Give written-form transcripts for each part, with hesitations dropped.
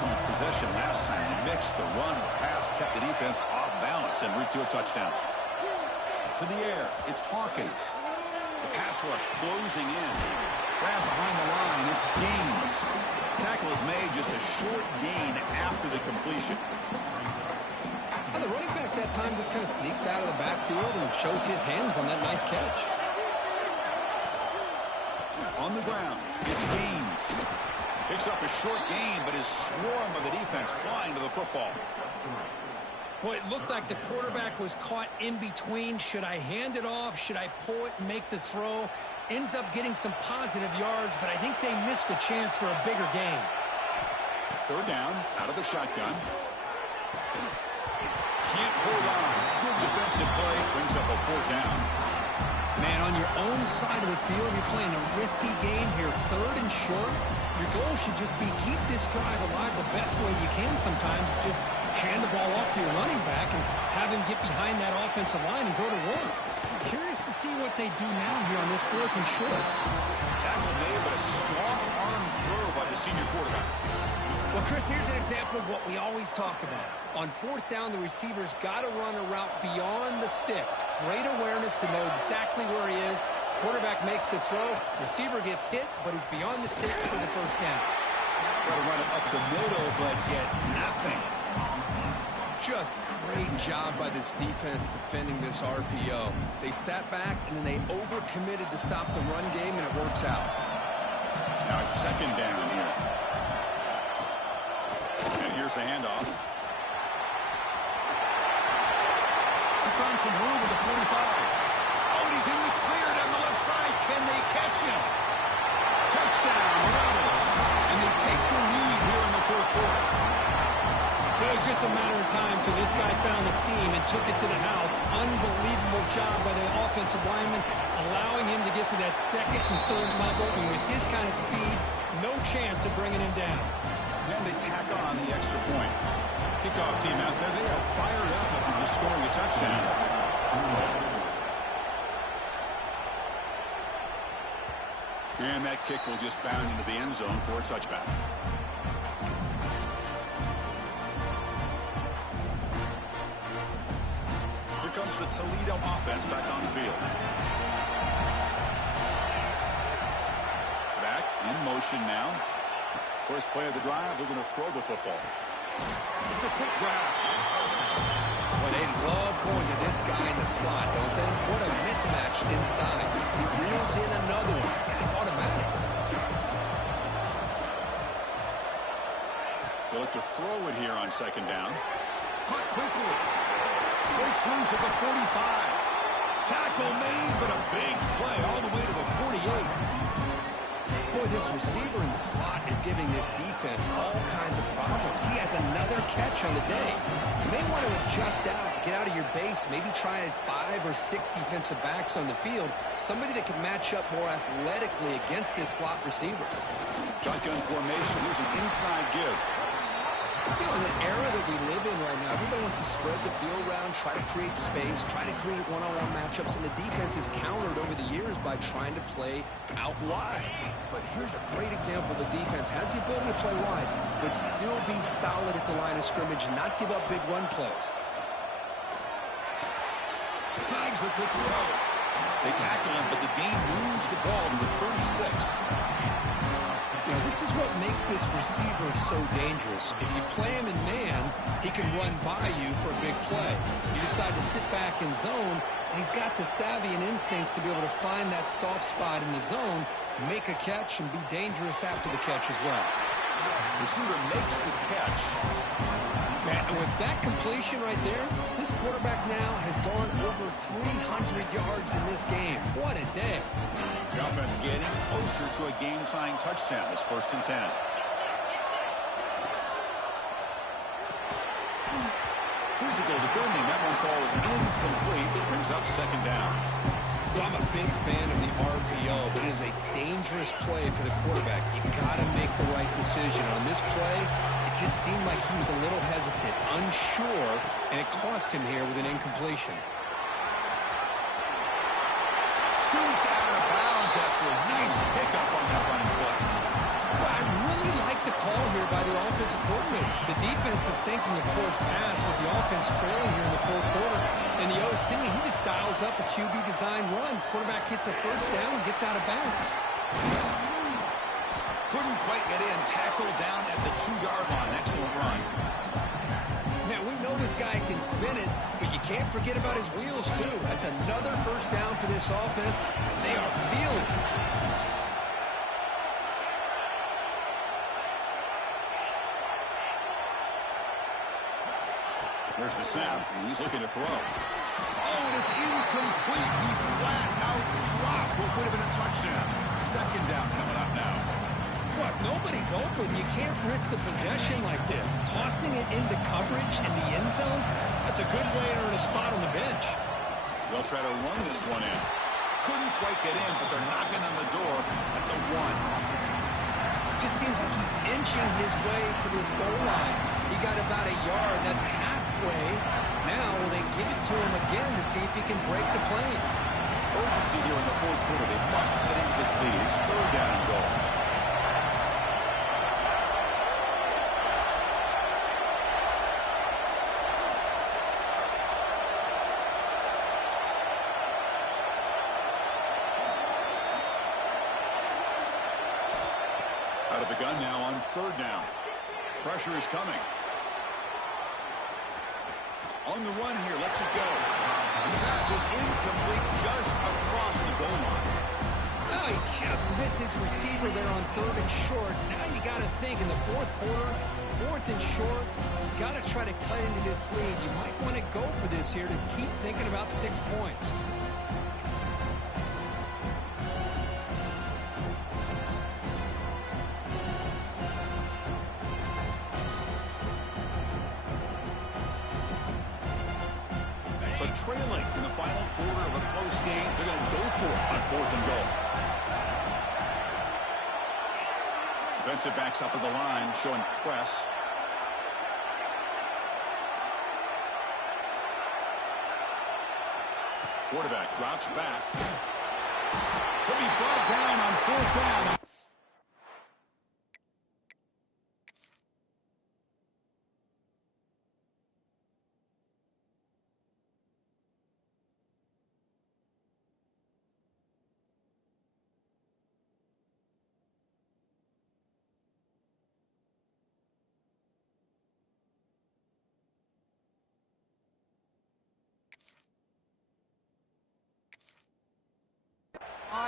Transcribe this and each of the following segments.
excellent possession last time. They mixed the run, pass, kept the defense off balance and route to a touchdown. To the air, it's Hawkins. The pass rush closing in. Grab behind the line, it's Gaines. Tackle is made, just a short gain after the completion. The running back that time just kind of sneaks out of the backfield and shows his hands on that nice catch. On the ground, it's Gaines. Picks up a short gain, but his swarm of the defense flying to the football. Boy, it looked like the quarterback was caught in between. Should I hand it off? Should I pull it and make the throw? Ends up getting some positive yards, but I think they missed a chance for a bigger gain. Third down, out of the shotgun. Can't hold on. Good defensive play, brings up a fourth down. Man, on your own side of the field, you're playing a risky game here. Third and short. Your goal should just be keep this drive alive the best way you can sometimes. Just hand the ball off to your running back and have him get behind that offensive line and go to work. I'm curious to see what they do now here on this fourth and short. Tackle made, but a strong arm throw by the senior quarterback. Well, Chris, here's an example of what we always talk about. On fourth down, the receiver's got to run a route beyond the sticks. Great awareness to know exactly where he is. Quarterback makes the throw. Receiver gets hit, but he's beyond the sticks for the first down. Try to run it up the middle, but get nothing. Just great job by this defense defending this RPO. They sat back, and then they overcommitted to stop the run game, and it works out. Now it's second down here. And here's the handoff. He's found some room with the 45. Oh, and he's in the clear down the left side. Can they catch him? Touchdown, Rebels. And they take the lead here in the fourth quarter. It was just a matter of time till this guy found the seam and took it to the house. Unbelievable job by the offensive lineman, allowing him to get to that second and third level. And with his kind of speed, no chance of bringing him down. And they tack on the extra point. Kickoff team out there, they are fired up after just scoring a touchdown. And that kick will just bound into the end zone for a touchback. Here comes the Toledo offense back on the field. Back in motion now. First play of the drive, they're going to throw the football. It's a quick grab. Well, they love going to this guy in the slot, don't they? What a mismatch inside. He reels in another one. This guy's automatic. They look to throw it here on second down. Caught quickly. Breaks loose at the 45. Tackle made, but a big play all the way to the 48. Boy, this receiver in the slot is giving this defense all kinds of problems. He has another catch on the day. You may want to adjust out, get out of your base, maybe try 5 or 6 defensive backs on the field, somebody that can match up more athletically against this slot receiver. Shotgun formation. Here's an inside give. You know, in the era that we live in right now, everybody wants to spread the field around, try to create space, try to create one-on-one matchups, and the defense is countered over the years by trying to play out wide. But here's a great example. The defense has the ability to play wide, but still be solid at the line of scrimmage and not give up big run plays. Snags the quick throw. They tackle him, but the Dean moves the ball to the 36. You know, this is what makes this receiver so dangerous. If you play him in man, he can run by you for a big play. You decide to sit back in zone, and he's got the savvy and instincts to be able to find that soft spot in the zone, make a catch, and be dangerous after the catch as well. Receiver makes the catch. Man, and with that completion right there, this quarterback now has gone over 300 yards in this game. What a day. The offense getting closer to a game-tying touchdown. It's 1st and 10. Physical defending. That one falls incomplete. It brings up second down. Well, I'm a big fan of the RPO, but it is a dangerous play for the quarterback. You got to make the right decision. On this play, it just seemed like he was a little hesitant, unsure, and it cost him here with an incompletion. Scoots out of bounds after a nice pickup on that running play. Well, I really like the call here by the offensive defensive coordinator. The defense is thinking of course pass with the offense trailing here in the fourth quarter. And the OC, he just dials up a QB design run. Quarterback gets a first down and gets out of bounds. Couldn't quite get in. Tackled down at the 2-yard line. Excellent run. Man, we know this guy can spin it, but you can't forget about his wheels, too. That's another first down for this offense, and they are feeling it. There's the snap, and he's looking to throw. Oh, and it's incomplete. He flat out dropped what would have been a touchdown. Second down coming up now. Well, if nobody's open, you can't risk the possession like this. Tossing it into coverage in the end zone, that's a good way to earn a spot on the bench. They'll try to run this one in. Couldn't quite get in, but they're knocking on the door at the 1. Just seems like he's inching his way to this goal line. He got about a yard. That's halfway. Now will they give it to him again to see if he can break the plane? Urgency here in the fourth quarter. They must cut into this lead. It's third down and goal. Out of the gun now on third down. Pressure is coming. On the run here, lets it go. And the pass is incomplete just across the goal line. Oh, he just missed his receiver there on third and short. Now you got to think in the fourth quarter, fourth and short, you got to try to cut into this lead. You might want to go for this here to keep thinking about 6 points. So trailing in the final quarter of a close game, they're going to go for it on fourth and goal. Defensive backs up at the line, showing press. Quarterback drops back. He'll be brought down on fourth down.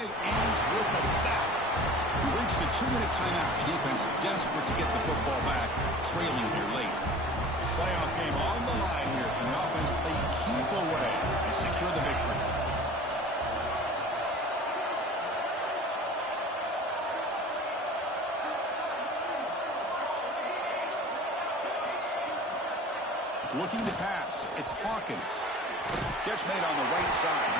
Ends with the sack. We reached the 2-minute timeout. The defense desperate to get the football back, trailing here late. Playoff game on the line here. And the offense, they keep away and secure the victory. Looking to pass. It's Hawkins. Catch made on the right side.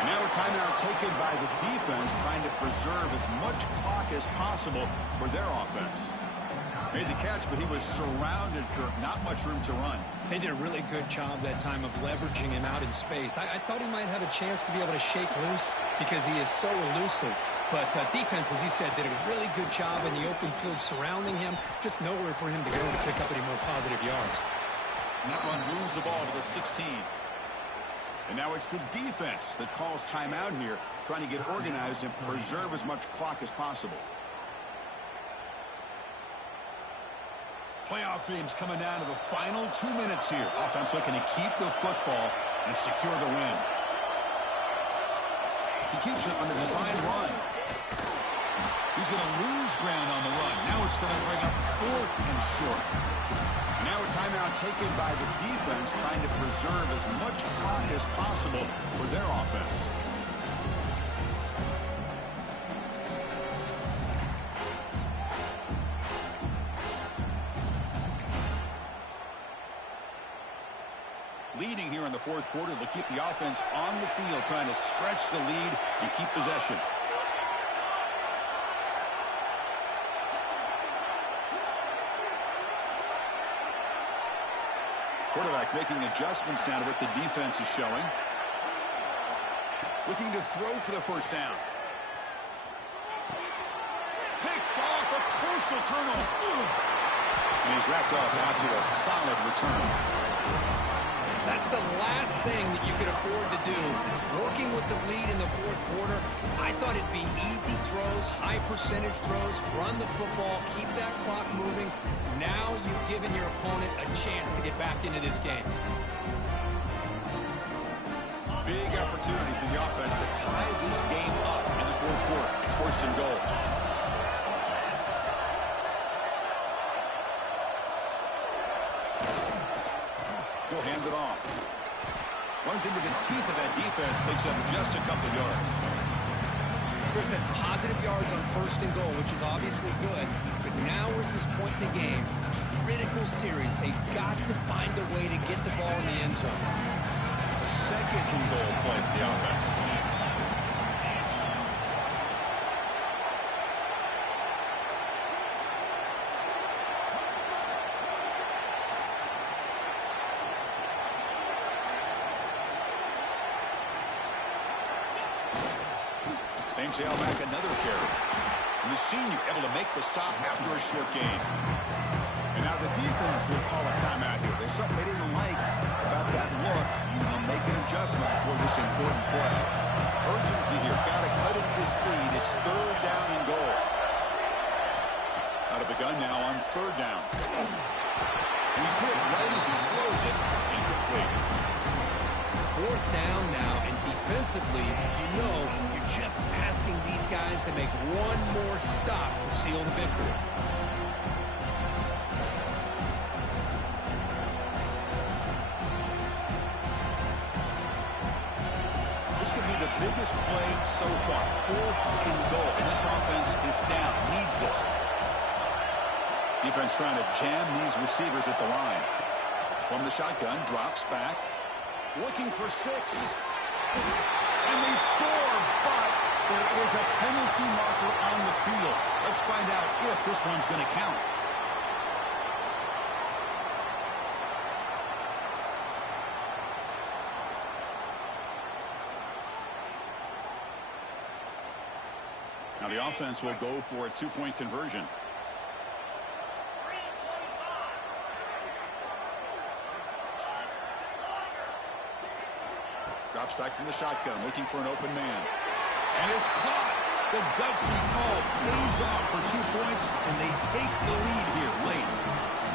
And now a timeout taken by the defense, trying to preserve as much clock as possible for their offense. Made the catch, but he was surrounded, Kirk. Not much room to run. They did a really good job that time of leveraging him out in space. I thought he might have a chance to be able to shake loose because he is so elusive. But defense, as you said, did a really good job in the open field surrounding him. Just nowhere for him to go to pick up any more positive yards. And that run moves the ball to the 16. And now it's the defense that calls timeout here, trying to get organized and preserve as much clock as possible. Playoff games coming down to the final 2 minutes here. Offense looking to keep the football and secure the win. He keeps it on the design run. He's going to lose ground on the run. Now it's going to bring up fourth and short. Now a timeout taken by the defense, trying to preserve as much clock as possible for their offense. Leading here in the fourth quarter, they'll keep the offense on the field, trying to stretch the lead and keep possession. Quarterback making adjustments down to what the defense is showing. Looking to throw for the first down. Picked off, a crucial turnover. And he's wrapped up after a solid return. That's the last thing that you could afford to do. Working with the lead in the fourth quarter, I thought it'd be easy throws, high percentage throws, run the football, keep that clock moving. Now you've given your opponent a chance to get back into this game. Big opportunity for the offense to tie this game up in the fourth quarter. It's first and goal. He'll hand it off. Runs into the teeth of that defense, picks up just a couple yards. Chris, that's positive yards on first and goal, which is obviously good. But now we're at this point in the game, critical series. They've got to find a way to get the ball in the end zone. It's a second and goal play for the offense. Same tailback, another carry. And the senior able to make the stop after a short gain. And now the defense will call a timeout here. There's something they didn't like about that look. They'll make an adjustment for this important play. Urgency here. Got to cut into this lead. It's third down and goal. Out of the gun now on third down. And he's hit right as he throws it. Incomplete. Fourth down now, and defensively, you know, you're just asking these guys to make one more stop to seal the victory. This could be the biggest play so far. Fourth and goal, and this offense is down, needs this. Defense trying to jam these receivers at the line. From the shotgun, drops back. Looking for 6. And they score, but there is a penalty marker on the field. Let's find out if this one's going to count. Now the offense will go for a 2-point conversion. Drops back from the shotgun, looking for an open man. And it's caught. The gutsy call pays off for 2 points, and they take the lead here late.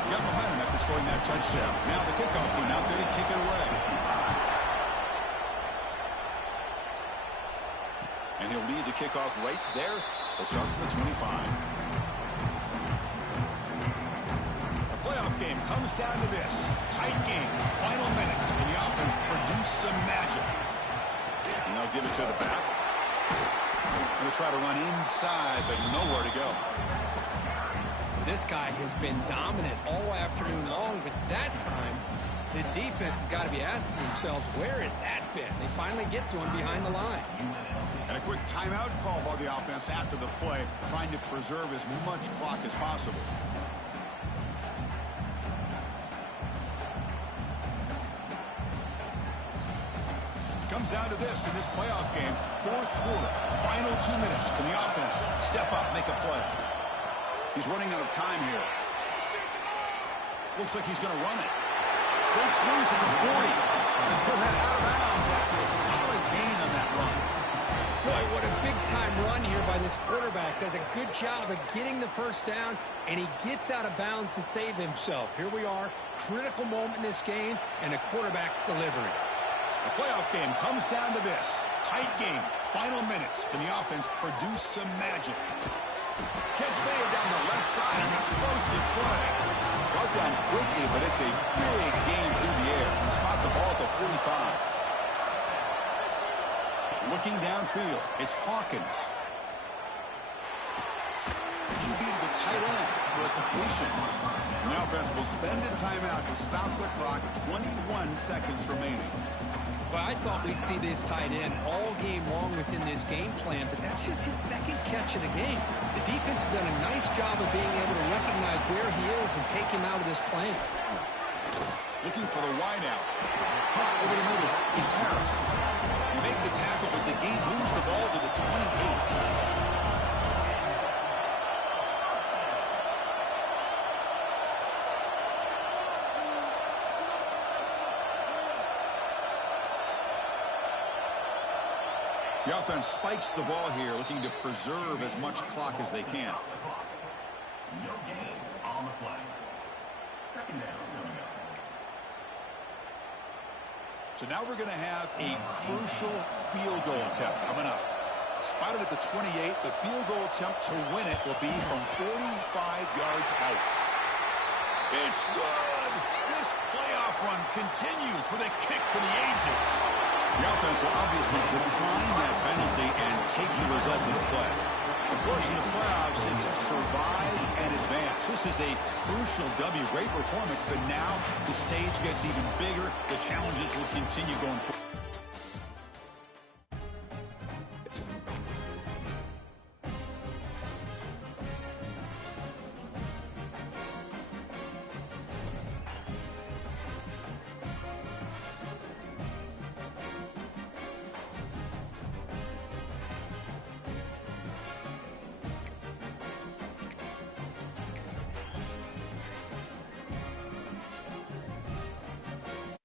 Got momentum after scoring that touchdown. Now the kickoff team out there to kick it away. And he'll lead the kickoff right there. They'll start from the 25. The playoff game comes down to this. Tight game. Final minutes. Can the offense produce some magic? And they'll give it to the back. They'll try to run inside, but nowhere to go. This guy has been dominant all afternoon long, but that time, the defense has got to be asking themselves, where has that been? They finally get to him behind the line. And a quick timeout call by the offense after the play, trying to preserve as much clock as possible. Comes down to this in this playoff game. Fourth quarter, final 2 minutes. Can the offense step up, make a play? He's running out of time here. Looks like he's going to run it. Breaks loose at the 40. And he'll head out of bounds after a solid gain on that run. Boy, what a big-time run here by this quarterback. Does a good job of getting the first down, and he gets out of bounds to save himself. Here we are, critical moment in this game, and the quarterback's delivering. The playoff game comes down to this. Tight game, final minutes. Can the offense produce some magic? Catch made down the left side, an explosive play. Brought down quickly, but it's a big gain through the air. Spot the ball at the 45. Looking downfield, it's Hawkins. QB to the tight end for a completion. And the offense will spend a timeout to stop the clock. 21 seconds remaining. Well, I thought we'd see this tight end all game long within this game plan, but that's just his second catch of the game. The defense has done a nice job of being able to recognize where he is and take him out of this plan. Looking for the wideout. Caught over the middle. It's Harris. You make the tackle, but the game moves the ball to the 28. The offense spikes the ball here, looking to preserve as much clock as they can. No gain on the play. Second down coming up. So now we're going to have a crucial field goal attempt coming up. Spotted at the 28, the field goal attempt to win it will be from 45 yards out. It's good. This playoff run continues with a kick for the ages. The offense will obviously decline that penalty and take the result of the play. Of course, in the playoffs, it's survive and advance. This is a crucial W. Great performance, but now the stage gets even bigger. The challenges will continue going forward.